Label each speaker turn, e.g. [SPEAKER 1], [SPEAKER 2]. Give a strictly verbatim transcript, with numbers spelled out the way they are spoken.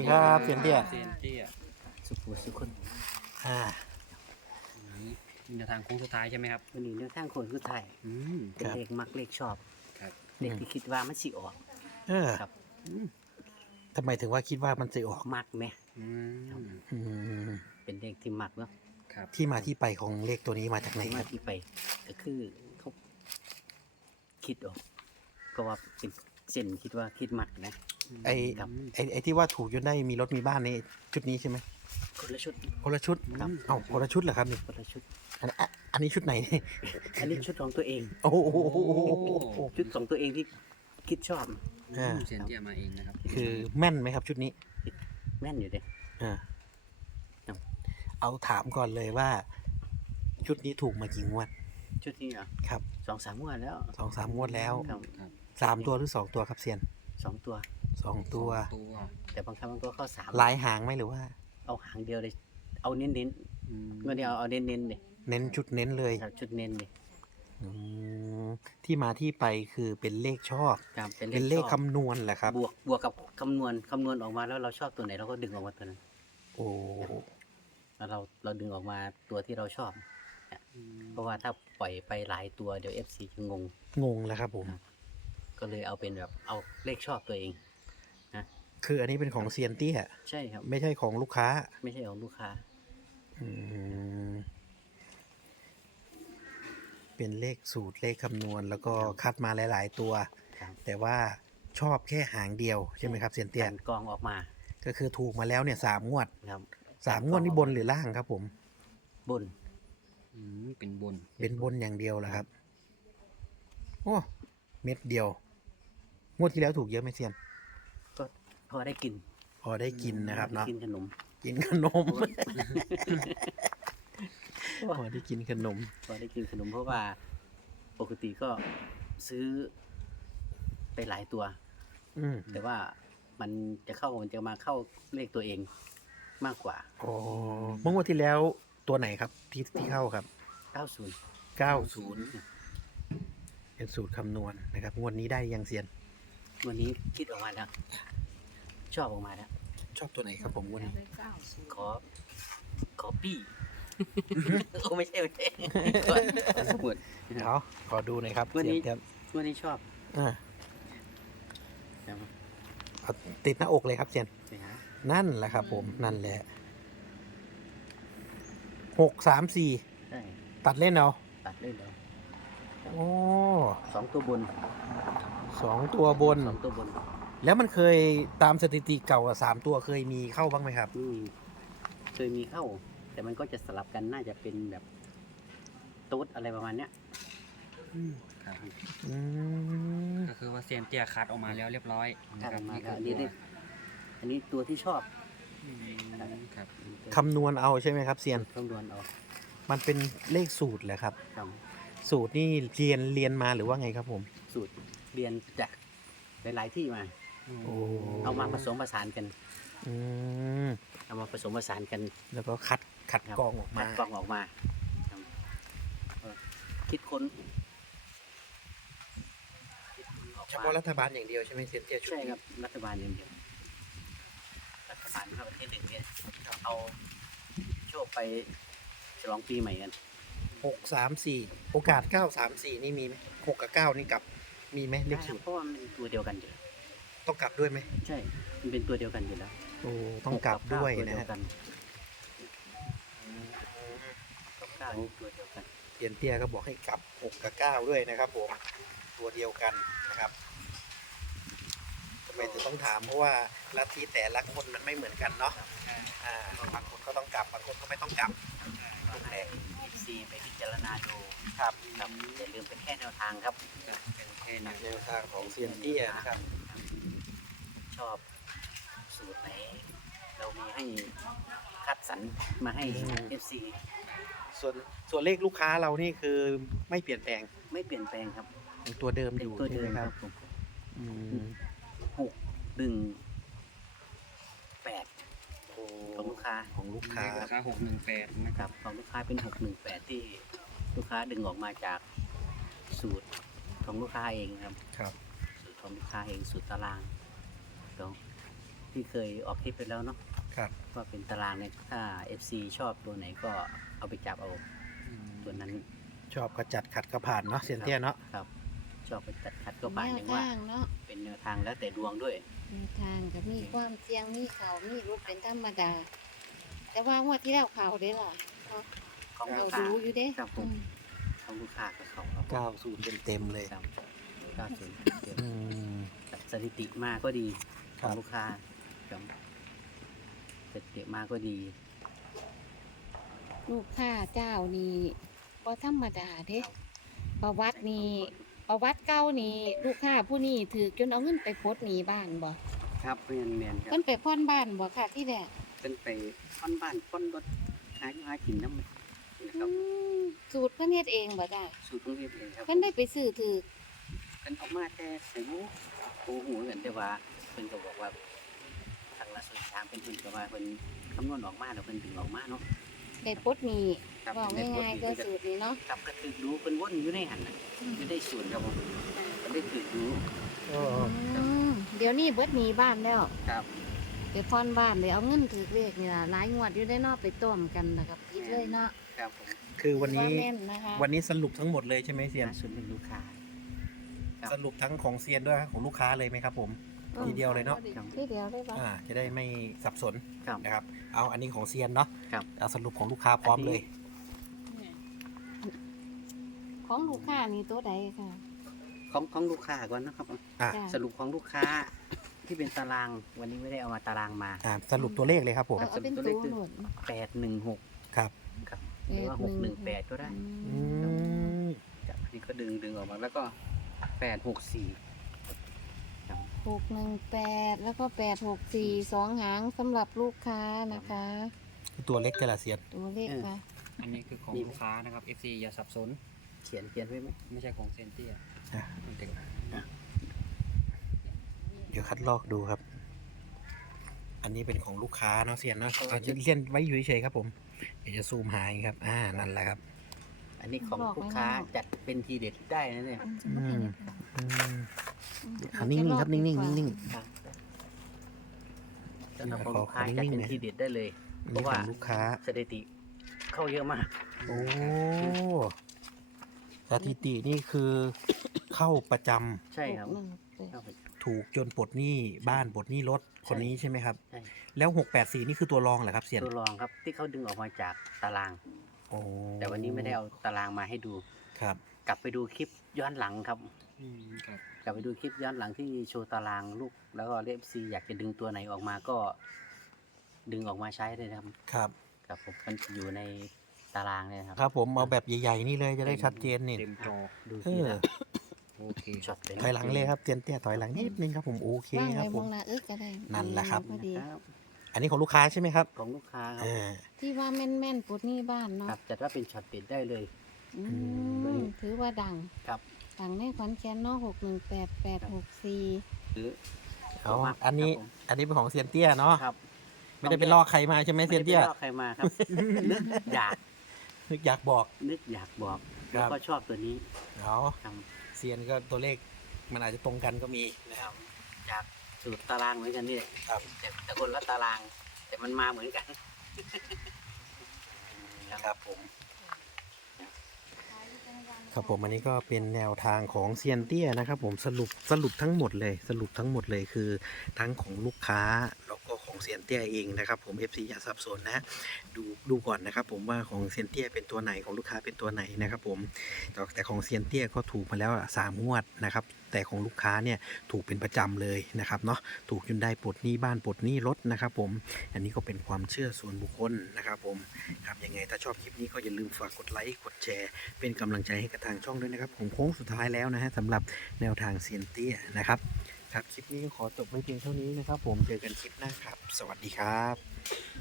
[SPEAKER 1] ครับเซียนเตี้ย
[SPEAKER 2] เซียนเตี้ย
[SPEAKER 3] สุขุสุคน
[SPEAKER 1] อ่า
[SPEAKER 2] อันนี้แนวทางโค้งสุดท้ายใช่ไหมครับ
[SPEAKER 3] วันนี้เรื่องทางคนคือไทย
[SPEAKER 2] อืม
[SPEAKER 3] เป็นเลขมักเลขชอบ
[SPEAKER 2] ครับ
[SPEAKER 3] เลขที่คิดว่ามันสิออก
[SPEAKER 1] เออ
[SPEAKER 3] ครับ
[SPEAKER 1] ทำไมถึงว่าคิดว่ามันจะออก
[SPEAKER 3] มักไหม
[SPEAKER 2] อืม
[SPEAKER 1] อืม
[SPEAKER 3] เป็นเลขที่มักเนาะ
[SPEAKER 2] ครับ
[SPEAKER 1] ที่มาที่ไปของเลขตัวนี้มาจากไหน
[SPEAKER 3] ที่
[SPEAKER 1] ค
[SPEAKER 3] มา
[SPEAKER 1] รับ
[SPEAKER 3] ที่ไปก็คือเขาคิดออก ก็ว่าเป็นเส้นคิดว่าคิดมักนะ
[SPEAKER 1] ไอ้
[SPEAKER 3] ครับ
[SPEAKER 1] ไอ้ไอ้ที่ว่าถูกจนได้มีรถมีบ้านในชุดนี้ใช่ไหม
[SPEAKER 3] คนละชุด
[SPEAKER 1] คนละชุด
[SPEAKER 3] ครับ
[SPEAKER 1] เอ้าคนละชุดเหรอครับนี่
[SPEAKER 3] คนละชุด
[SPEAKER 1] อันอ่ะอันนี้ชุดไหนนี่
[SPEAKER 3] อันนี้ชุดของตัวเอง
[SPEAKER 1] โอ้โห
[SPEAKER 3] ชุดของตัวเองที่คิดชอบ
[SPEAKER 1] อ่า
[SPEAKER 2] เซียนเตี้ยมาเองนะครับ
[SPEAKER 1] คือแม่นไหมครับชุดนี้
[SPEAKER 3] แม่นอยู่เด้
[SPEAKER 1] อ่า
[SPEAKER 3] ครับ
[SPEAKER 1] เอาถามก่อนเลยว่า ชุดนี้ถูกมากี่งวด
[SPEAKER 3] ชุดนี้เหรอ
[SPEAKER 1] ครับ
[SPEAKER 3] สองสามงวดแล้ว
[SPEAKER 1] สองสามงวดแล้ว
[SPEAKER 3] ครับ
[SPEAKER 2] ครับ
[SPEAKER 1] สามตัวหรือสองตัวครับเซียน
[SPEAKER 3] สองตัว
[SPEAKER 1] สองตัว
[SPEAKER 2] ตัว
[SPEAKER 3] แต่บางครั้งบางตัวเข้าสาม
[SPEAKER 1] หลายหางไหมหรือว่า
[SPEAKER 3] เอาหางเดียวเลย เอาเน้นเน้น
[SPEAKER 2] อืม
[SPEAKER 3] ๆเมื่อนี้เอาเอาเน้นเน้นๆเลย
[SPEAKER 1] เน้นชุดเน้นเลย
[SPEAKER 3] ครับชุดเน้นเลย
[SPEAKER 1] อืมที่มาที่ไปคือเป็นเลขชอบ
[SPEAKER 3] ครับเป็น
[SPEAKER 1] เป็นเลข
[SPEAKER 3] ชอบ
[SPEAKER 1] คำนวณแหละครับ
[SPEAKER 3] บวกบวกกับคำนวณคำนวณออกมาแล้วเราชอบตัวไหนเราก็ดึงออกมาตัวนั้น
[SPEAKER 1] โอ้
[SPEAKER 3] แล้วเราเราดึงออกมาตัวที่เราชอบ
[SPEAKER 2] อืม
[SPEAKER 3] เพราะว่าถ้าปล่อยไปหลายตัวเดี๋ยว เอฟ ซี จะงง
[SPEAKER 1] งงแล้วครับผม
[SPEAKER 3] ก็เลยเอาเป็นแบบเอาเลขชอบตัวเอง
[SPEAKER 1] คืออันนี้เป็นของเซียนเตี้ย
[SPEAKER 3] ใช่ครับ
[SPEAKER 1] ไม่ใช่ของลูกค้า
[SPEAKER 3] ไม่ใช่ของลูกค้า
[SPEAKER 1] อืมเป็นเลขสูตรเลขคำนวณ แล้วก็คัดมาหลาย ๆ ตัว
[SPEAKER 3] ครับ
[SPEAKER 1] แต่ว่าชอบแค่หางเดียวใช่ไหมครับเซียนเตี้ย
[SPEAKER 3] การกรองออกมา
[SPEAKER 1] ก็คือถูกมาแล้วเนี่ยสามงวด
[SPEAKER 3] ครับ
[SPEAKER 1] สามงวดนี่บนหรือล่างครับผม
[SPEAKER 3] บน
[SPEAKER 2] อืมเป็นบน
[SPEAKER 1] เป็นบนอย่างเดียวเหรอครับ โอ้เม็ดเดียว งวดที่แล้วถูกเยอะไหมเซียน
[SPEAKER 3] ก็พอได้กิน
[SPEAKER 1] พอได้กินนะครับเนาะ
[SPEAKER 3] กินขนม
[SPEAKER 1] กินขนม พอได้กินขนม
[SPEAKER 3] พอได้กินขนมเพราะว่าปกติก็ซื้อไปหลายตัว
[SPEAKER 1] อืม
[SPEAKER 3] แต่ว่ามันจะเข้ามันจะมาเข้าเลขตัวเองมากกว่า
[SPEAKER 1] โอ้เมื่องวดที่แล้วตัวไหนครับที่ที่เข้าครับ
[SPEAKER 3] เก้าสิบ
[SPEAKER 1] เก้าศูนย์เป็นสูตรคำนวณนะครับ งวดนี้ได้ยังเซียน
[SPEAKER 3] วันนี้คิดออกมาแล้ว ชอบออกมาแล้ว
[SPEAKER 1] ชอบตัวไหนครับผมงวดนี้
[SPEAKER 3] ขอ ขอปี้ โอ้ไม่ใช่ไม่ใช่ขอสมุด
[SPEAKER 1] เอาขอดูหน่อยครับ
[SPEAKER 3] วันนี้
[SPEAKER 1] เซียนครับ
[SPEAKER 3] วันนี้ชอบ
[SPEAKER 1] อ่า
[SPEAKER 3] นะ
[SPEAKER 1] เอาติดหน้าอกเลยครับเซียน
[SPEAKER 3] ไปหา
[SPEAKER 1] นั่นแหละครับผม นั่นแหละหกสามสี่
[SPEAKER 3] ได้
[SPEAKER 1] ตัดเล่นเอา
[SPEAKER 3] ตัดเล่นเลย
[SPEAKER 1] โอ้
[SPEAKER 3] สองตัวบน
[SPEAKER 1] สองตัวบน
[SPEAKER 3] สองตัวบน
[SPEAKER 1] แล้วมันเคยตามสถิติเก่าอะสามตัวเคยมีเข้าบ้างไหมครับ
[SPEAKER 3] อืมเคยมีเข้า แต่มันก็จะสลับกันน่าจะเป็นแบบตุ๊ดอะไรประมาณเนี้ย
[SPEAKER 2] ครับ
[SPEAKER 1] อืม
[SPEAKER 2] ก็คือว่าเซียนเตี้ยคัดออกมาแล้วเรียบร้อยนะ
[SPEAKER 3] ถ้า
[SPEAKER 2] ครับ
[SPEAKER 3] มา
[SPEAKER 2] นี่
[SPEAKER 3] ก็
[SPEAKER 2] คือ
[SPEAKER 3] อันนี้
[SPEAKER 2] ตัว
[SPEAKER 3] ได้อันนี้ตัวที่ชอบ
[SPEAKER 2] อืมครับ
[SPEAKER 1] คำนวณเอาใช่ไหมครับเซียน
[SPEAKER 3] คำนวณเอา
[SPEAKER 1] มันเป็นเลขสูตรแหละครับ
[SPEAKER 3] ท
[SPEAKER 1] สูตรนี่เรียนเรียนมาหรือว่าไงครับผม
[SPEAKER 3] ำสูตรเรียนจากหลายๆที่มา
[SPEAKER 1] โอ้
[SPEAKER 3] เอามาผสมผสานกัน
[SPEAKER 1] อืม
[SPEAKER 3] เอามาผสมผสานกัน
[SPEAKER 1] แล้วก็คัดคัด
[SPEAKER 3] ครับ
[SPEAKER 1] กรองออก
[SPEAKER 3] คั
[SPEAKER 1] มา
[SPEAKER 3] ดกรองออกมาครับเออคิดค้นคิดค้นออก
[SPEAKER 1] เฉ
[SPEAKER 3] มา
[SPEAKER 1] พาะรัฐบาลอย่างเดียวใช่ไหมเซียนเตี้ยชุด
[SPEAKER 3] ใช่
[SPEAKER 1] นี้
[SPEAKER 3] ครับรัฐบาลอย่างเดียวรัฐบาลเข้าประเทศหนึ่งเนี่ยเอาโชคไปฉลองปีใหม่กัน
[SPEAKER 1] หกสามสี่โอกาสเก้าสามสี่นี่มีไหมหกกับเก้านี่กลับมีไหมเลข
[SPEAKER 3] ได้ค
[SPEAKER 1] สู
[SPEAKER 3] รับ
[SPEAKER 1] ตร
[SPEAKER 3] เพราะว่ามันเป็นตัวเดียวกันอยู่แล้ว
[SPEAKER 1] ต้องกลับด้วยไหม
[SPEAKER 3] ใช่ มันเป็นตัวเดียวกันอยู่แล้ว
[SPEAKER 1] โอ้ต้องกลับด้วย
[SPEAKER 3] ตัว
[SPEAKER 1] นะ
[SPEAKER 3] เดียว
[SPEAKER 1] ฮะ
[SPEAKER 3] กันกับเก้านี่ตัวเดียวกัน
[SPEAKER 1] เซียนเตี้ยก็บอกให้กลับหกกับเก้าด้วยนะครับผมตัวเดียวกันนะครับทำไมจะต้องถามเพราะว่าลัทธิแต่ละคนมันไม่เหมือนกันเนาะอ่าบางคนก็ต้องกลับบางคนก็ไม่ต้องกลับถูกแหละ
[SPEAKER 3] เอฟซีไปพิจารณาดู
[SPEAKER 1] ครับ
[SPEAKER 3] ครับอย่าลืมเป็นแค่แนวทางครับ
[SPEAKER 2] ครับเป็นแค่แนว
[SPEAKER 1] แนวทางของเซียนเตี้ยนะครับ
[SPEAKER 3] ชอบสูตรไหน เรามีให้คัดสรรมาให้ เอฟ ซี
[SPEAKER 1] ส่วนส่วนเลขลูกค้าเรานี่คือไม่เปลี่ยนแปลง
[SPEAKER 3] ไม่เปลี่ยนแปลงครับ
[SPEAKER 1] ยังตัวเดิมอ
[SPEAKER 3] เป็น
[SPEAKER 1] ยู่
[SPEAKER 3] ตัว
[SPEAKER 1] ใช่
[SPEAKER 3] เดิ
[SPEAKER 1] ไหม
[SPEAKER 3] ม
[SPEAKER 1] ค
[SPEAKER 3] ค
[SPEAKER 1] รั
[SPEAKER 3] รั
[SPEAKER 1] บบ
[SPEAKER 3] ผม
[SPEAKER 1] อืม
[SPEAKER 3] หกหนึ่งแปด
[SPEAKER 1] โอ้
[SPEAKER 3] ของลูกค้า
[SPEAKER 1] ของลูกค้า
[SPEAKER 2] ราคาหกหนึ่งแปดนะค
[SPEAKER 3] ครับ รับของลูกค้าเป็นหกหนึ่งแปดที่ลูกค้าดึงออกมาจากสูตรของลูกค้าเองครับ
[SPEAKER 1] ครับ
[SPEAKER 3] สูตรของลูกค้าเองสูตรตารางเดี๋ยวที่เคยออกคลิปไปแล้วเนาะ
[SPEAKER 1] ครับ
[SPEAKER 3] ว่าเป็นตารางเนี่ยถ้า เอฟ ซี ชอบตัวไหนก็เอาไปจับเอาตัวนั้น
[SPEAKER 1] ชอบก็จัดขัดก็ผ่านเนาะเซียนเตี้ยเนาะ
[SPEAKER 3] ครับ ชอบไปจัดขัดก็
[SPEAKER 4] แน
[SPEAKER 3] ผ่าน
[SPEAKER 4] ว
[SPEAKER 3] อย่างว่า
[SPEAKER 4] ทางเนาะ
[SPEAKER 3] เป็นแนวทางแล้วแต่ดวงด้วย
[SPEAKER 4] แนวทางก็มีความเสี่ยงมีเขามีรูปเป็นธรรมดา แต่ว่างวดที่แล้วเขาเด้ล่ะเขา
[SPEAKER 3] ของ
[SPEAKER 4] เรา
[SPEAKER 3] ลูกค้า
[SPEAKER 4] ดูอยู่เด้
[SPEAKER 3] ครับผม
[SPEAKER 4] อืม
[SPEAKER 3] ของลูกค้ากับเขาครับ
[SPEAKER 1] เก้าสูตรเต็มๆเลย
[SPEAKER 3] ครับเก้าศูนย์เต็ม
[SPEAKER 1] อืม
[SPEAKER 3] สถิติมาก็ดี
[SPEAKER 1] ค
[SPEAKER 3] ข
[SPEAKER 1] รั
[SPEAKER 3] อง
[SPEAKER 1] บ
[SPEAKER 3] ลูกค้าครับสถิติมาก็ดี
[SPEAKER 4] ลูกค้าเจ้านี่บ่ธรรมดาเด้ประวัตินี่ประวัติเก่านี่ลูกค้าผู้นี้ถือจนเอาเงินไปโพสต์หนีบ้านบ่
[SPEAKER 3] ครับเมียนเมียนครั
[SPEAKER 4] เพิ่
[SPEAKER 3] บ
[SPEAKER 4] นไปพ่อนบ้านบ่ค่ะที่แรก
[SPEAKER 3] เป็นไปค่อนบ้านค่อนรถหาอยู่หากินน้ำนะค
[SPEAKER 4] อื
[SPEAKER 3] รับ
[SPEAKER 4] มสูตรเพิ่นเฮ็ดเองบ่จ้ะ
[SPEAKER 3] สูตรกรุงเทพเองครับ
[SPEAKER 4] เพิ่นได้ไปซื้อถือ
[SPEAKER 3] เป็นเอามาแต่ใส่หมูโอ้โหเหมือนแต่ว่าเพิ่นก็บอกว่าทางละส่วนทางเป็นเพิ่นก็ว่าเพิ่นคำนวณออกมาแล้วเพิ่นถึงออกมาเนาะ
[SPEAKER 4] ได้ปลดหนี้
[SPEAKER 3] ครับ
[SPEAKER 4] บอก
[SPEAKER 3] ในโพส
[SPEAKER 4] ง่าย
[SPEAKER 3] ต์
[SPEAKER 4] ๆก็
[SPEAKER 3] เพิ่นก็
[SPEAKER 4] สูตรนี้เนาะ
[SPEAKER 3] ครับก็ถือดูเพิ่นวนอยู่ในหันน่ะอยู่ได้ส่วนครับผมก็ได้ถือดู
[SPEAKER 1] โอ้
[SPEAKER 4] อืมเดี๋ยวนี้เบิดหนีบ้านแล้ว
[SPEAKER 3] ครับ
[SPEAKER 4] ไปพอนบ้านเลยเอาเงินถือเลขนี่ล่ะหลายงวดอยู่ได้เนอกไปต้มกันแล้วกับพีดเลยเนาะ
[SPEAKER 3] ครับผม
[SPEAKER 1] คือวันนี้
[SPEAKER 4] ถืาแม่นนะคะ
[SPEAKER 1] วันนี้สรุปทั้งหมดเลยใช่ไหมเซียน
[SPEAKER 3] ล่าสุดเป็นลูกค้า ครับ
[SPEAKER 1] สรุปทั้งของเซียนด้วยของลูกค้าเลยไหมครับผม ทีเดียวเลยเนาะ
[SPEAKER 3] ครับ
[SPEAKER 4] ทีเดียวได้ปะ
[SPEAKER 1] อ่าจะได้ไม่สับสน
[SPEAKER 3] ครับ
[SPEAKER 1] นะครับ เอาอันนี้ของเซียนเนาะ
[SPEAKER 3] ครับ
[SPEAKER 1] เอาสรุปของลูกค้าพร้อมเลย
[SPEAKER 4] ของลูกค้านี่ตัวใดค่ะ
[SPEAKER 3] ของของลูกค้าก่อนนะครับ
[SPEAKER 1] อ่า
[SPEAKER 4] จ้ะ
[SPEAKER 3] สรุปของลูกค้าที่เป็นตารางวันนี้ไม่ได้เอามาตารางมา
[SPEAKER 1] อ่าสรุปตัวเลขเลยครับผม
[SPEAKER 4] เอาเอาเป็น
[SPEAKER 3] ตัว
[SPEAKER 4] ตั
[SPEAKER 3] เล
[SPEAKER 4] ว
[SPEAKER 3] ขคือ
[SPEAKER 4] หนุน
[SPEAKER 3] แปดหนึ่งหก
[SPEAKER 1] ครับ
[SPEAKER 3] ครับหรือว่าหกหนึ่งแปดก็ได้
[SPEAKER 1] อืม
[SPEAKER 3] ครับอันนี้ก็ดึงดึงออกมาแล้วก็แปดหกสี่
[SPEAKER 4] หกหนึ่งแปดแล้วก็แปดหกสี่สองหางสำหรับลูกค้านะคะ
[SPEAKER 1] ตัวเล็กแต่ละเซียน
[SPEAKER 4] ตัวเลขค่ะ
[SPEAKER 2] อันนี้คือของลูกค้านะครับ เอฟ ซี อย่าสับสน
[SPEAKER 3] เขียนเขียนไว้ไหม
[SPEAKER 2] ไม่ใช่ของเซนเตีย
[SPEAKER 1] อ่ะ
[SPEAKER 2] มันเป็น
[SPEAKER 1] เดี๋ยวคัดลอกดูครับ อันนี้เป็นของลูกค้าเนาะเซียนเนาะเอาจะเลียนไว้อยู่เฉยๆครับผม เดี๋ยวจะซูมหายครับ อ่า นั่นแหละครับ
[SPEAKER 3] อันนี้ของลูกค้าจัดเป็นทีเด็ดได้นะเนี่ย
[SPEAKER 1] อืม อืมอ่านิ่งๆครับนิ่งๆนิ่ง
[SPEAKER 3] ครับสำหรับของลูกค้าจัดเป็นทีเด็ดได้เลย
[SPEAKER 1] ๆ
[SPEAKER 3] เพ
[SPEAKER 1] นี่
[SPEAKER 3] ราะ
[SPEAKER 1] ข
[SPEAKER 3] ว่า
[SPEAKER 1] องลูกค้า
[SPEAKER 3] สถิติเข้าเยอะมาก
[SPEAKER 1] โอ้สถิตินี่คือเข้าประจำ
[SPEAKER 3] ใช่ครับ
[SPEAKER 4] หกหนึ่งแปด
[SPEAKER 3] เข้าไป
[SPEAKER 1] ถูกจนปลดหนี้บ้านปลดหนี้รถคนนี้ใช่ไหมครับ
[SPEAKER 3] ใช่
[SPEAKER 1] แล้วหกแปดสี่นี่คือตัวรองเหรอครับเซียน
[SPEAKER 3] ตัวรองครับที่เขาดึงออกมาจากตาราง
[SPEAKER 1] โอ้
[SPEAKER 3] แต่วันนี้ไม่ได้เอาตารางมาให้ดู
[SPEAKER 1] ครับ
[SPEAKER 3] กลับไปดูคลิปย้อนหลังครับ
[SPEAKER 2] อืมครับ
[SPEAKER 3] กลับไปดูคลิปย้อนหลังที่โชว์ตารางลูก แล้วก็เอฟซีอยากจะดึงตัวไหนออกมาก็ ดึงออกมาใช้เลยนะครับ
[SPEAKER 1] ครับ
[SPEAKER 3] ครับผมมันอยู่ในตารางเนี่ยนะครับ
[SPEAKER 1] ครับผมเอาแบบใหญ่ๆนี่เลยจะได้ชัดเจนนี่
[SPEAKER 2] เต็มจอ
[SPEAKER 3] ดู
[SPEAKER 1] เอ
[SPEAKER 3] ที่
[SPEAKER 1] อ
[SPEAKER 3] นะ
[SPEAKER 2] โอเค
[SPEAKER 3] ช็อตเป็น
[SPEAKER 1] ถอยหลังเลยครับเตียนเตี้ยถอยหลังนิดนึงครับผมโอเค
[SPEAKER 4] ว่าง
[SPEAKER 1] ค
[SPEAKER 4] ไว้
[SPEAKER 1] รับผม
[SPEAKER 4] มองหน้าเอิกก็ได้
[SPEAKER 1] นั่นแหละครับ
[SPEAKER 4] พอดี
[SPEAKER 3] ครับ
[SPEAKER 1] อันนี้ของลูกค้าใช่ไหมครับ
[SPEAKER 3] ของลูกค้าครับ
[SPEAKER 1] อ่า
[SPEAKER 4] ที่ว่าแม่นแม่นๆปลดหนี้บ้านเนาะ
[SPEAKER 3] ครับจัดว่าเป็นช็อตเด็ดได้เลย
[SPEAKER 4] อื
[SPEAKER 1] ม
[SPEAKER 4] มถือว่าดัง
[SPEAKER 3] ครับ
[SPEAKER 4] ดังในขอนแก่นเนาะหกหนึ่งแปดแปดหกสี่
[SPEAKER 3] หรือ
[SPEAKER 1] เอาอันนี้
[SPEAKER 3] ครับผม
[SPEAKER 1] อันนี้เป็นของเซียนเตี้ยเนาะ
[SPEAKER 3] ครับ
[SPEAKER 1] ไม่ได้ไปลอกใครมาใช่ไหมเซียนเตี้ย
[SPEAKER 3] ไม่ได้ไปลอกใครมาครับ นึกอยาก
[SPEAKER 1] นึกอยากบอก
[SPEAKER 3] นึกอยากบอก
[SPEAKER 1] ครับ
[SPEAKER 3] แล้วก็ชอบตัวนี้
[SPEAKER 1] เอา
[SPEAKER 3] ท
[SPEAKER 1] เซียนก็ตัวเลขมันอาจจะตรงกันก็มีนะ
[SPEAKER 3] ำ
[SPEAKER 1] ครับ
[SPEAKER 3] จากสูตรตารางเหมือนกันนี่แหละ
[SPEAKER 1] ครับ
[SPEAKER 3] แต่แต่คนละตาราง แต่มันมาเหมือนกัน
[SPEAKER 1] ครับผม ครับผมอันนี้ก็เป็นแนวทางของเซียนเตี้ยนะครับผมสรุปสรุปทั้งหมดเลยสรุปทั้งหมดเลยคือทั้งของลูกค้าแล้วก็ของเซียนเตี้ยเองนะครับผม เอฟ ซี อย่าสับสนนะดูดูก่อนนะครับผมว่าของเซียนเตี้ยเป็นตัวไหนของลูกค้าเป็นตัวไหนนะครับผมแต่แต่ของเซียนเตี้ยก็ถูกมาแล้วอะสามงวดนะครับแต่ของลูกค้าเนี่ยถูกเป็นประจำเลยนะครับเนาะถูกจนได้ปลดหนี้บ้านปลดหนี้รถนะครับผมอันนี้ก็เป็นความเชื่อส่วนบุคคลนะครับผมครับยังไงถ้าชอบคลิปนี้ก็อย่าลืมฝากกดไลค์กดแชร์ เป็นกำลังใจให้กับทางช่องด้วยนะครับผมโค้งสุดท้ายแล้วนะฮะสำหรับแนวทางเซียนเตี้ยนะครับครับคลิปนี้ก็ขอจบไว้เพียงเท่านี้นะครับผมเจอกันคลิปหน้าครับ สวัสดีครับ